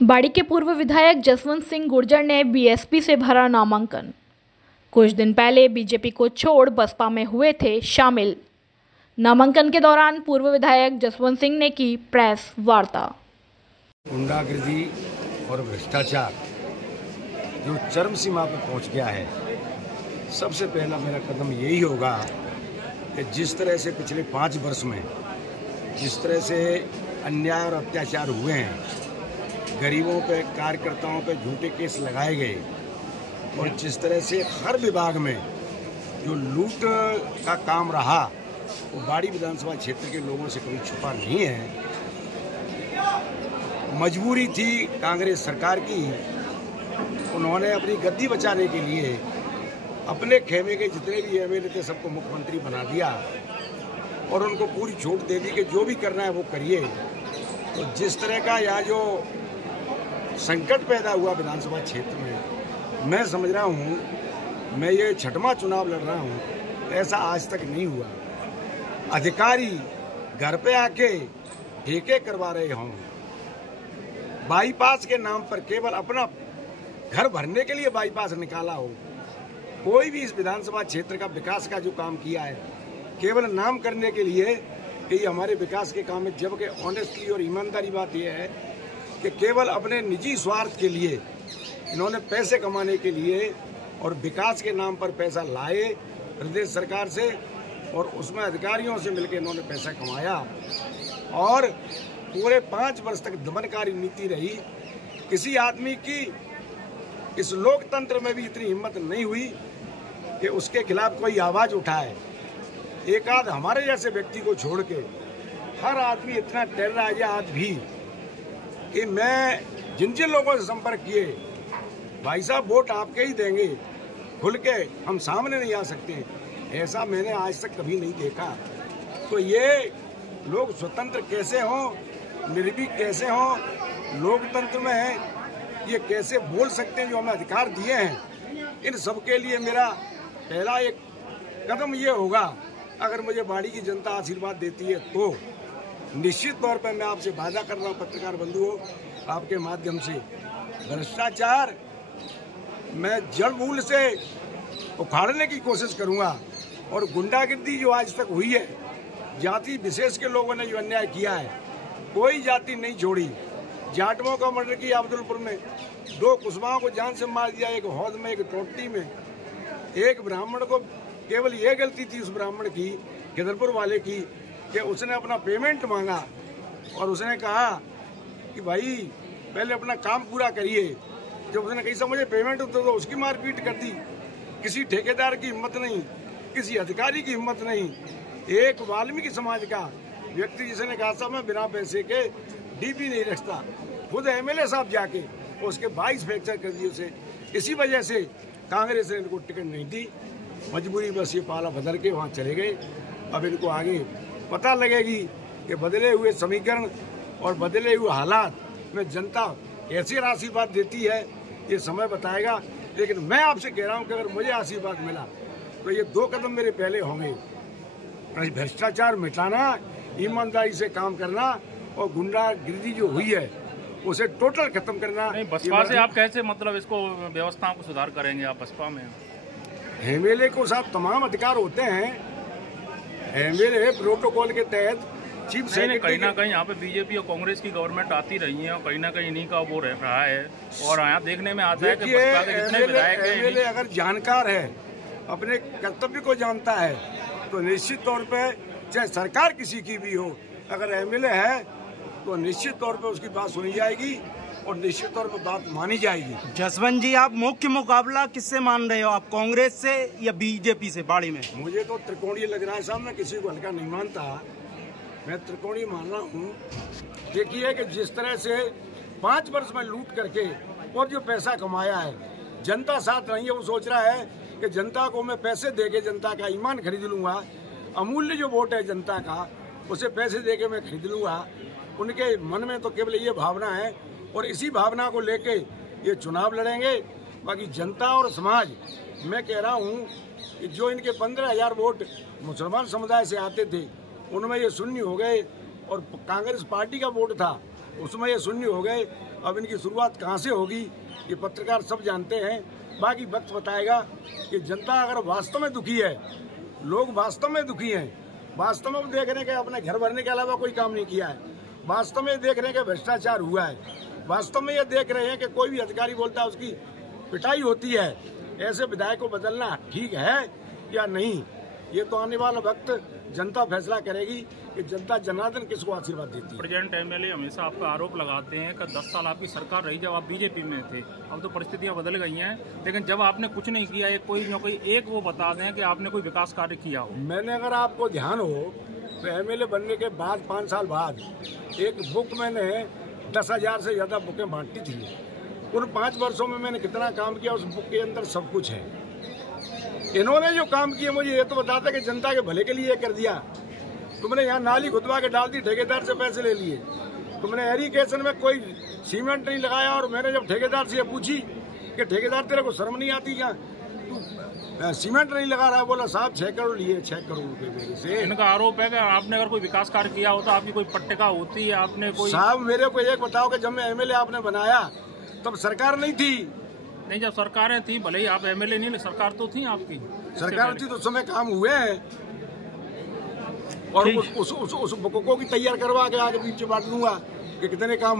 बाड़ी के पूर्व विधायक जसवंत सिंह गुर्जर ने बीएसपी से भरा नामांकन। कुछ दिन पहले बीजेपी को छोड़ बसपा में हुए थे शामिल। नामांकन के दौरान पूर्व विधायक जसवंत सिंह ने की प्रेस वार्ता। गुंडागर्दी और भ्रष्टाचार जो चरम सीमा पर पहुंच गया है, सबसे पहला मेरा कदम यही होगा कि जिस तरह से पिछले 5 वर्ष में जिस तरह से अन्याय और अत्याचार हुए हैं, गरीबों पे, कार्यकर्ताओं पे झूठे केस लगाए गए और जिस तरह से हर विभाग में जो लूट का काम रहा, वो बाड़ी विधानसभा क्षेत्र के लोगों से कभी छुपा नहीं है। मजबूरी थी कांग्रेस सरकार की, उन्होंने अपनी गद्दी बचाने के लिए अपने खेमे के जितने भी एमएलए थे सबको मुख्यमंत्री बना दिया और उनको पूरी छूट दे दी कि जो भी करना है वो करिए। तो जिस तरह का यहाँ जो संकट पैदा हुआ विधानसभा क्षेत्र में, मैं समझ रहा हूँ, मैं ये 6वां चुनाव लड़ रहा हूँ, ऐसा आज तक नहीं हुआ। अधिकारी घर पे आके ठेके करवा रहे हों, बाईपास के नाम पर केवल अपना घर भरने के लिए बाईपास निकाला हो। कोई भी इस विधानसभा क्षेत्र का विकास का जो काम किया है केवल नाम करने के लिए कि ये हमारे विकास के काम है, जबकि ऑनेस्टली और ईमानदारी बात यह है कि केवल अपने निजी स्वार्थ के लिए इन्होंने पैसे कमाने के लिए और विकास के नाम पर पैसा लाए प्रदेश सरकार से और उसमें अधिकारियों से मिलकर इन्होंने पैसा कमाया और पूरे 5 वर्ष तक दमनकारी नीति रही। किसी आदमी की इस लोकतंत्र में भी इतनी हिम्मत नहीं हुई कि उसके खिलाफ कोई आवाज उठाए। एक आध हमारे जैसे व्यक्ति को छोड़ के हर आदमी इतना डर रहा है आज भी कि मैं जिन जिन लोगों से संपर्क किए, भाई साहब वोट आपके ही देंगे, खुल के हम सामने नहीं आ सकते, ऐसा मैंने आज तक कभी नहीं देखा। तो ये लोग स्वतंत्र कैसे हों, निर्भीक कैसे हों, लोकतंत्र में है, ये कैसे बोल सकते हैं जो हमें अधिकार दिए हैं। इन सब के लिए मेरा पहला एक कदम ये होगा, अगर मुझे बाड़ी की जनता आशीर्वाद देती है तो निश्चित तौर पर मैं आपसे वादा कर रहा हूँ पत्रकार बंधुओं, आपके माध्यम से भ्रष्टाचार मैं जड़ मूल से उखाड़ने की कोशिश करूँगा और गुंडागर्दी जो आज तक हुई है, जाति विशेष के लोगों ने जो अन्याय किया है, कोई जाति नहीं छोड़ी। जाटवों का मर्डर किया अब्दुलपुर में, 2 कुशवाहों को जान से मार दिया, एक हौद में, एक टोटी में। एक ब्राह्मण को केवल ये गलती थी उस ब्राह्मण की, गिदरपुर वाले की, कि उसने अपना पेमेंट मांगा और उसने कहा कि भाई पहले अपना काम पूरा करिए। जब उसने कहीं से मुझे पेमेंट तो उसकी मारपीट कर दी। किसी ठेकेदार की हिम्मत नहीं, किसी अधिकारी की हिम्मत नहीं। एक वाल्मीकि समाज का व्यक्ति जिसने कहा था मैं बिना पैसे के डीपी नहीं रखता, खुद एमएलए साहब जाके उसके 22 फ्रैक्चर कर दिए उसे। इसी वजह से कांग्रेस ने इनको टिकट नहीं दी, मजबूरी बस ये पाला बदल के वहाँ चले गए। अब इनको आगे पता लगेगी कि बदले हुए समीकरण और बदले हुए हालात में जनता कैसे आशीर्वाद देती है, ये समय बताएगा। लेकिन मैं आपसे कह रहा हूँ कि अगर मुझे आशीर्वाद मिला तो ये 2 कदम मेरे पहले होंगे, भ्रष्टाचार मिटाना, ईमानदारी से काम करना और गुंडागर्दी जो हुई है उसे टोटल खत्म करना। नहीं, बसपा से आप कैसे मतलब इसको व्यवस्थाओं को सुधार करेंगे? आप बसपा में एमएलए को साथ तमाम अधिकार होते हैं। एमएलए प्रोटोकॉल के तहत चीफ सेक्रेटरी, कहीं ना कहीं यहाँ पे बीजेपी और कांग्रेस की गवर्नमेंट आती रही है और कहीं ना कहीं इन्हीं का वो रह रहा है और यहाँ देखने में आता है कि बसपा के जितने विधायक हैं, एमएलए अगर जानकार है, अपने कर्तव्य को जानता है, तो निश्चित तौर पर चाहे सरकार किसी की भी हो, अगर एमएलए है तो निश्चित तौर पर उसकी बात सुनी जाएगी और निश्चित तौर पर बात मानी जाएगी। जसवंत जी, आप मुख्य मुकाबला किससे मान रहे हो? आप कांग्रेस से या बीजेपी से बाड़ी में? मुझे तो त्रिकोणीय लग रहा है साहब, मैं किसी को हल्का नहीं मानता, मैं त्रिकोणीय मान रहा हूँ। देखिए कि जिस तरह से 5 वर्ष में लूट करके और जो पैसा कमाया है, जनता साथ नहीं है। वो सोच रहा है कि जनता को मैं पैसे दे के जनता का ईमान खरीद लूँगा, अमूल्य जो वोट है जनता का उसे पैसे दे के मैं खरीद लूँगा। उनके मन में तो केवल ये भावना है और इसी भावना को लेके ये चुनाव लड़ेंगे। बाकी जनता और समाज, मैं कह रहा हूँ कि जो इनके 15,000 वोट मुसलमान समुदाय से आते थे उनमें ये शून्य हो गए और कांग्रेस पार्टी का वोट था उसमें ये शून्य हो गए। अब इनकी शुरुआत कहाँ से होगी ये पत्रकार सब जानते हैं। बाकी वक्त बताएगा कि जनता अगर वास्तव में दुखी है, लोग वास्तव में दुखी हैं, वास्तव में देख रहे हैं कि अपने घर भरने के अलावा कोई काम नहीं किया है, वास्तव में देख रहे हैं कि भ्रष्टाचार हुआ है, वास्तव में ये देख रहे हैं कि कोई भी अधिकारी बोलता है उसकी पिटाई होती है, ऐसे विधायक को बदलना ठीक है या नहीं, ये तो आने वाला वक्त जनता फैसला करेगी कि जनता जनार्दन किसको आशीर्वाद देती है। प्रेजेंट एमएलए हमेशा आपका आरोप लगाते हैं कि 10 साल आपकी सरकार रही जब आप बीजेपी में थे, अब तो परिस्थितियां बदल गई हैं, लेकिन जब आपने कुछ नहीं किया, कोई न कोई एक वो बता दें कि आपने कोई विकास कार्य किया हो। मैंने, अगर आपको ध्यान हो तो एमएलए बनने के बाद 5 साल बाद एक बुक मैंने 10,000 से ज्यादा बुकें बांटी थी। उन 5 वर्षों में मैंने कितना काम किया, उस बुक के अंदर सब कुछ है। इन्होंने जो काम किया मुझे ये तो बताता कि जनता के भले के लिए कर दिया। तुमने यहाँ नाली खुदवा के डाल दी, ठेकेदार से पैसे ले लिए। तुमने एरिगेशन में कोई सीमेंट नहीं लगाया, और मैंने जब ठेकेदार से ये पूछी कि ठेकेदार तेरे को शर्म नहीं आती क्या, तू सीमेंट नहीं लगा रहा है? बोला साहब 6 करोड़ लिए, 6 करोड़ रुपए मेरे से। इनका आरोप है कि आपने अगर कोई विकास कार्य किया हो तो आपकी कोई पट्टिका होती है, आपने कोई। साहब मेरे को एक बताओ कि जब मैं एमएलए आपने बनाया तब सरकार नहीं थी? नहीं, जब सरकारें थी, भले ही आप एमएलए नहीं, सरकार तो थी आपकी। सरकार थी तो उस समय काम हुए हैं, और उस बुकों की तैयार करवा के आगे पीछे बांट दूंगा कि कितने काम